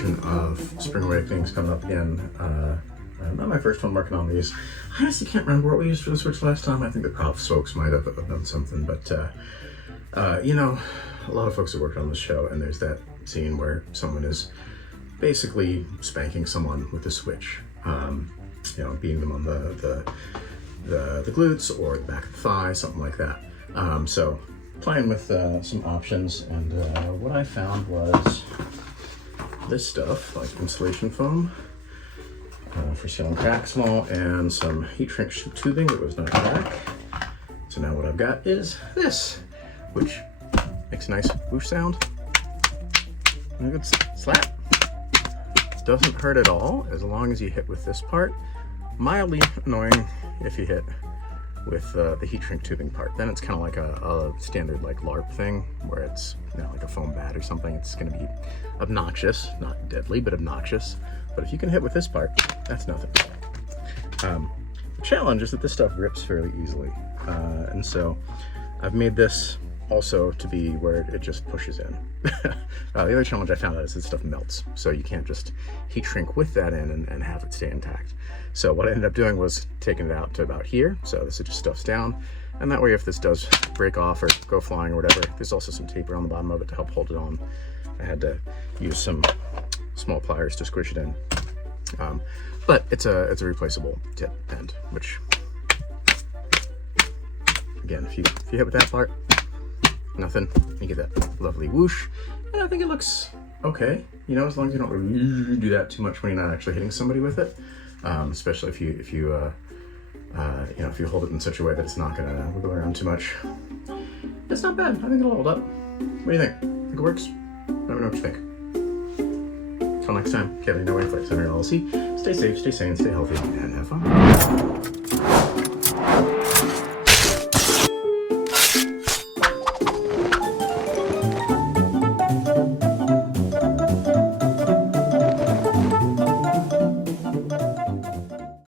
version of Spring Awakenings coming up again. Not my first one working on these. I honestly can't remember what we used for the Switch last time. I think the Props folks might have done something, but you know, a lot of folks have worked on this show, and there's that scene where someone is basically spanking someone with a Switch. You know, beating them on the glutes or the back of the thigh, something like that. So playing with some options, and what I found was this stuff, like insulation foam for sealing cracks and all, and some heat shrink tubing that was not crack. So now what I've got is this, which makes a nice whoosh sound and a good slap. Doesn't hurt at all as long as you hit with this part. Mildly annoying if you hit with the heat shrink tubing part. Then it's kind of like a standard like LARP thing where it's, you know, like a foam bat or something. It's going to be obnoxious, not deadly, but obnoxious. But if you can hit with this part, that's nothing. The challenge is that this stuff grips fairly easily, and so I've made this also to be where it just pushes in. The other challenge I found out is this stuff melts, so you can't just heat shrink with that in and have it stay intact. So what I ended up doing was taking it out to about here, so this just stuffs down, and that way if this does break off or go flying or whatever, there's also some tape around the bottom of it to help hold it on. I had to use some small pliers to squish it in, but it's a replaceable tip end, which again, if you hit with that part, nothing, you get that lovely whoosh, and I think it looks okay, you know, as long as you don't really do that too much when you're not actually hitting somebody with it, especially if you you know, if you hold it in such a way that it's not gonna wiggle around too much. It's not bad. I think it'll hold up. What do you think? Think it works? Let me know what you think. Until next time, Kevin, No Way Flex, I'm your LLC. Stay safe, stay sane, stay healthy, and have fun.